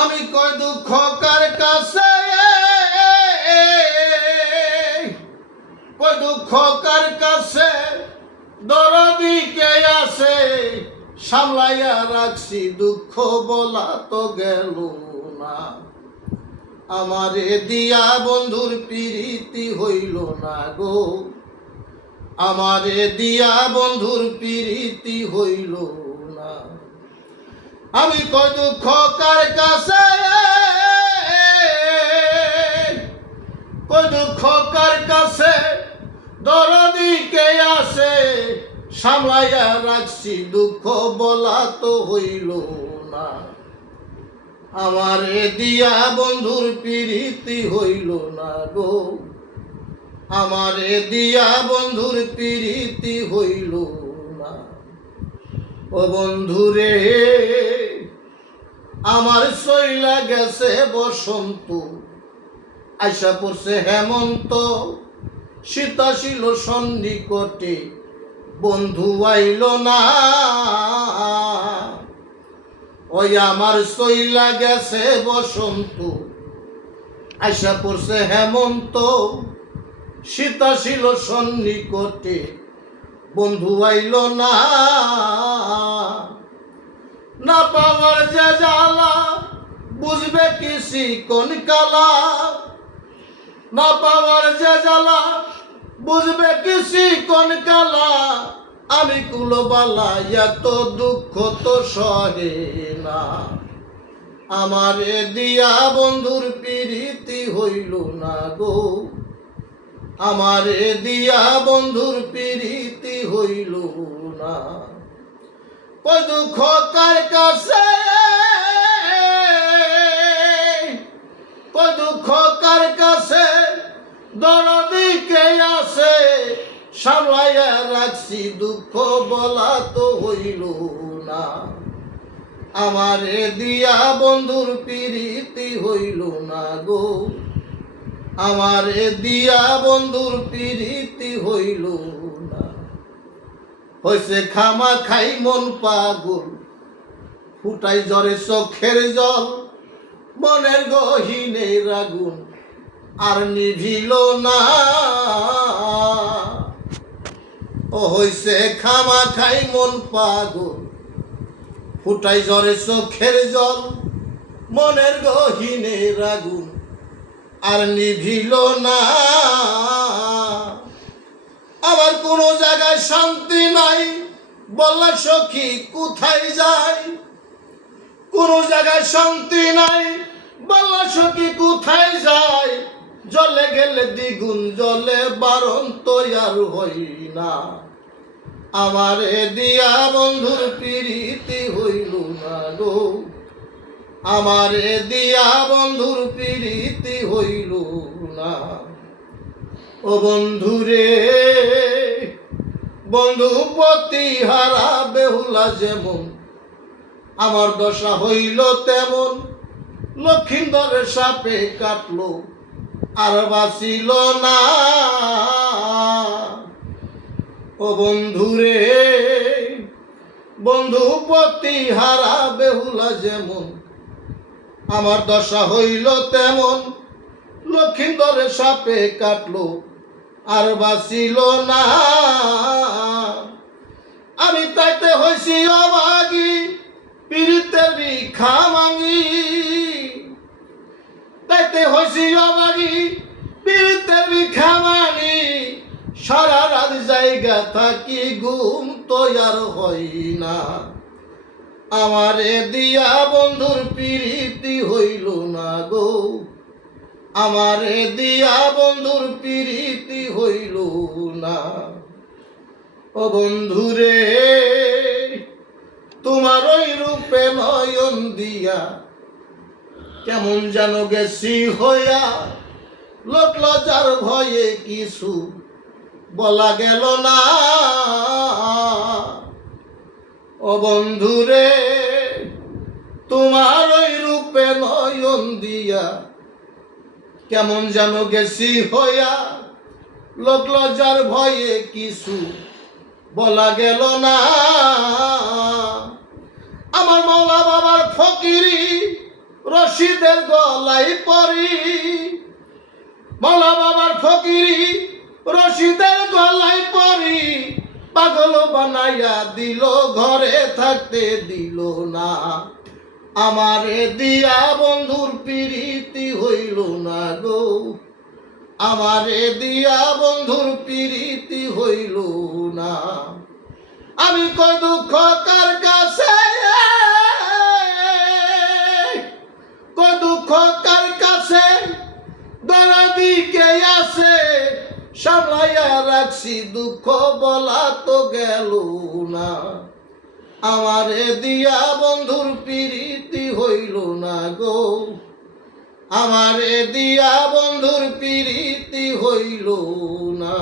আমি কই দুঃখ কার কাছে, কই দুঃখ কার কাছে, দরদি কে আছে, সামলাইয়া রাখছি দুঃখ বলা তো গেল না। আমারে দিয়া বন্ধুর প্রীতি হইল না গো, আমারে দিয়া বন্ধুর প্রীতি হইল না। আমি কই দুঃখ কার কাছে, কই দুঃখ কার কাছে, দরদি কে আছে, সামলাইয়া রাখছি দুঃখ বলা তো হইল না। আমারে দিয়া বন্ধুর প্রীতি হইল না গো, আমারে দিয়া বন্ধুর প্রীতি হইল না। ও বন্ধুরে আমার সইলা গেছে বসন্ত, আইসা পড়ছে হেমন্ত, সীতা ছিল সন্নিকটে, বন্ধু আইল না। ওই আমার সইলা গেছে বসন্ত, আইসা পড়ছে হেমন্ত, সীতা ছিল সন্নিকটে, বন্ধু আইল না। না পাওয়ার যে জ্বালা, বুঝবে কিসি কোন কালা, না পাওয়ার যে জ্বালা, বুঝবে কিসি কোন কালা। আমি কুলবালা এত দুঃখ তো সহে না। আমারে দিয়া বন্ধুর প্রীতি হইল না গো, আমারে দিয়া বন্ধুর প্রীতি হইল না। কই দুঃখ কার কাছে, কই দুঃখ কার কাছে, দরদি কে আছে, সামলাইয়া রাখছি দুঃখ বলা তো হইল না। আমারে দিয়া বন্ধুর প্রীতি হইল না গো, আমারে দিয়া বন্ধুর প্রীতি হইল না। হইছে খামা খাই মন পাগল, ফুটাই জ্বরে চোখের জল, মনের গহীনের আগুন আর নিভিল না। ও হইছে খামা খাই মন পাগল, ফুটাই জ্বরে চোখের জল, মনের গহীনের আগুন আর নিভিল না। আমার কোনো জায়গায় শান্তি নাই, বললা সখী কোথায় যাই, কোনো জায়গায় শান্তি নাই, বললা সখী কোথায় যাই। জলে গেলে দ্বিগুণ জলে, বারণ তো আর হই না। আমারে দিয়া বন্ধুর প্রীতি হইল না গো, আমারে দিয়া বন্ধুর প্রীতি হইল না। ও বন্ধুরে বন্ধু প্রতিহারা বেহুলা যেমন, আমার দশা হইল তেমন। লক্ষিন্দরের সাপে কাটলো আর বাঁচিল না। ও বন্ধুরে বন্ধু প্রতিহারা বেহুলা যেমন, আমার দশা হইল তেমন। লক্ষিন্দরের সাপে কাটলো আর বাঁচিল না। আমি তাইতে হইছি অভাগী, পীড়িতের ভিক্ষা মাগি, তাইতে হইছি অভাগী, পীড়িতের ভিক্ষা মাগি। সারা রাত জায়গা থাকি, ঘুম তো আর হয় না। আমারে দিয়া বন্ধুর প্রীতি হইল না গো, আমারে দিয়া বন্ধুর প্রীতি হইল না। ও বন্ধুরে তোমার ওই রূপে নয়ন দিয়া, কেমন যেন গেছি হইয়া, লোক লজ্জার ভয়ে কিছু বলা গেল না। ও বন্ধুরে তোমার ওই রূপে নয়ন দিয়া, কেমন যেন গেছি হইয়া, লোক লজ্জার ভয়ে কিছু বলা গেল না। আমার মৌলা বাবার ফকিরি রশিদের গলাই পরি, মৌলা বাবার ফকিরি রশিদের গলাই পরি, পাগল বানাইয়া দিল ঘরে থাকতে দিল না। আমারে দিয়া বন্ধুর প্রীতি হইল না গো, আমারে দিয়া বন্ধুর প্রীতি হইল না। আমি কই দুঃখ কার কাছে, কই দুঃখ কার কাছে, দরদি কে আছে, সামলাইয়া রাখছি দুঃখ বলা তো গেল না। আমারে দিয়া বন্ধুর প্রীতি হইল না গো, আমারে দিয়া বন্ধুর প্রীতি হইল না।